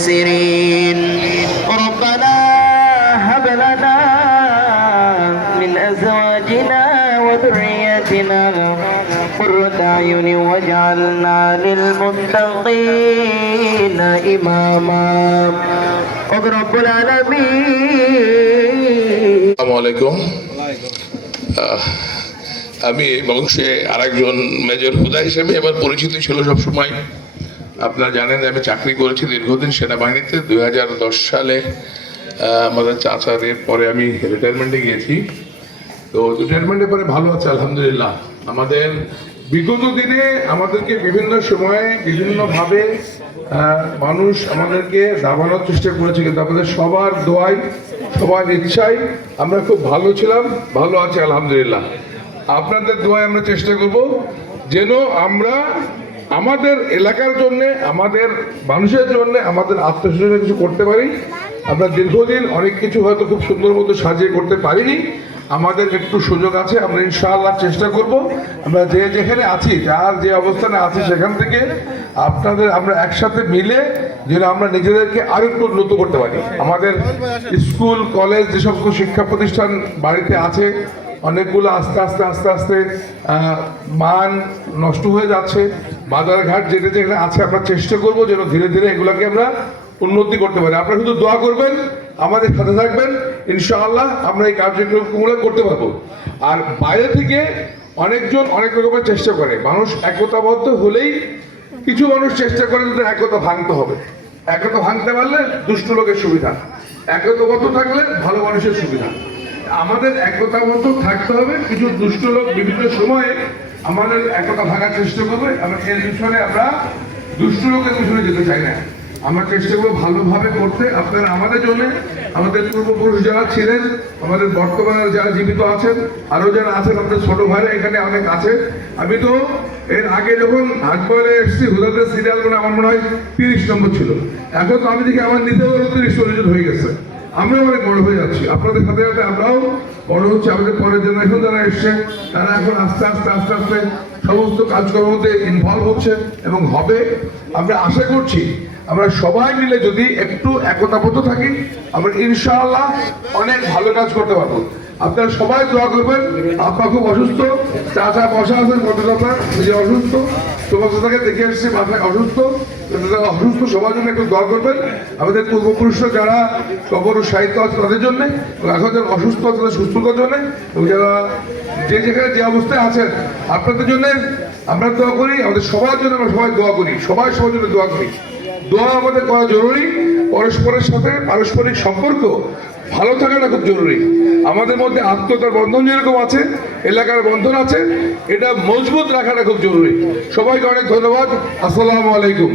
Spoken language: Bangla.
الخاسرين ربنا هب لنا من أزواجنا وذرياتنا قرة أعين واجعلنا للمتقين إماما رب العالمين আসসালামু আলাইকুম। আমি বংশে আরেকজন মেজর হুদা হিসেবে এবার পরিচিত ছিল সবসময়। আপনারা জানেন আমি চাকরি করেছি দীর্ঘদিন সেনাবাহিনীতে। 2010 সালে আমাদের চাচাদের পরে আমি রিটায়ারমেন্টে গিয়েছি। তো রিটায়ারমেন্টের পরে ভালো আছে আলহামদুলিল্লাহ। আমাদের বিগত দিনে আমাদেরকে বিভিন্ন সময়ে বিভিন্নভাবে মানুষ আমাদেরকে দাবানোর চেষ্টা করেছে, কিন্তু আমাদের সবার দোয়াই সবার ইচ্ছাই আমরা খুব ভালো ছিলাম, ভালো আছি আলহামদুলিল্লাহ। আপনাদের দোয়ায় আমরা চেষ্টা করব যেন আমরা আমাদের এলাকার জন্য, আমাদের মানুষের জন্য, আমাদের আত্মীয়স্বজনের কিছু করতে পারি। আমরা দীর্ঘদিন অনেক কিছু হয়তো খুব সুন্দর মতো সাজিয়ে করতে পারিনি, আমাদের একটু সুযোগ আছে। আমরা ইনশাআল্লাহ চেষ্টা করব আমরা যে যেখানে আছি, যার যে অবস্থানে আছি সেখান থেকে আপনাদের আমরা একসাথে মিলে যেন আমরা নিজেদেরকে আরো একটু উন্নত করতে পারি। আমাদের স্কুল কলেজ যে সমস্ত শিক্ষা প্রতিষ্ঠান বাড়িতে আছে অনেকগুলো আস্তে আস্তে আস্তে আস্তে মান নষ্ট হয়ে যাচ্ছে। বাজারঘাট যেটা যেখানে আছে আমরা চেষ্টা করব যেন ধীরে ধীরে এগুলোকে আমরা উন্নতি করতে পারি। আপনারা শুধু দোয়া করবেন, আমাদের সাথে থাকবেন, ইনশাআল্লাহ আমরা এই কার্যক্রমগুলো করতে পারবো। আর বাইরে থেকে অনেকজন অনেক রকমের চেষ্টা করে, মানুষ একতাবদ্ধ হলেই কিছু মানুষ চেষ্টা করে যে একতা ভাঙতে হবে। একতা ভাঙতে পারলে দুষ্ট লোকের সুবিধা, একতাবদ্ধ থাকলে ভালো মানুষের সুবিধা। আমাদের একতাবদ্ধ থাকতে হবে। কিছু দুষ্ট লোক বিভিন্ন সময়ে আমাদের একতা ভাঙার চেষ্টা করবে। আমরা এর পিছনে আমরা দুষ্ট লোকের পিছনে যেতে চাই না। আমরা চেষ্টা করবো ভালোভাবে করতে। আপনারা আমাদের জন্য, আমাদের পূর্বপুরুষ যারা ছিলেন, আমাদের বর্তমানে যারা জীবিত আছেন, আরো যারা আছেন, আমাদের ছোট ভাইরা এখানে অনেক আছে। আমি তো এর আগে যখন হাজপাড়ে এসেছি হুদাদের সিরিয়াল মানে আমার মনে হয় 30 নম্বর ছিল। এখন তো আমি দেখি আমার নিতে পারো 30-40 হয়ে গেছে। আমরাও অনেক বড় হয়ে যাচ্ছি, আপনাদের সাথে সাথে আমরাও বড় হচ্ছি। আমাদের পরের জেনারেশন যারা এসছে তারা এখন আস্তে আস্তে আস্তে আস্তে সমস্ত কাজকর্মতে ইনভলভ হচ্ছে এবং হবে। আমরা আশা করছি আমরা সবাই মিলে যদি একটু একতাবদ্ধ থাকি আমরা ইনশাআল্লাহ অনেক ভালো কাজ করতে পারবো। আপনারা সবাই দোয়া করবেন। আপা খুব অসুস্থ, চাচা বসা আছেন, কতটা নিজে অসুস্থ, তোমাকে তাকে দেখে এসেছি মাথায় অসুস্থ, অসুস্থ সবার জন্য একটু দোয়া করবেন। আমাদের পূর্বপুরুষরা যারা কবর সাহিত্য আছে তাদের জন্য, এখন যারা অসুস্থ আছে তাদের সুস্থতার জন্য, এবং যারা যে যেখানে যে অবস্থায় আছেন আপনাদের জন্য আমরা দোয়া করি। আমাদের সবার জন্য আমরা সবাই দোয়া করি, সবাই সবার জন্য দোয়া করি। দোয়া আমাদের করা জরুরি। পরস্পরের সাথে পারস্পরিক সম্পর্ক ভালো থাকাটা খুব জরুরি। আমাদের মধ্যে আত্মীয়তার বন্ধন যেরকম আছে, এলাকার বন্ধন আছে, এটা মজবুত রাখাটা খুব জরুরি। সবাইকে অনেক ধন্যবাদ। আসসালামু আলাইকুম।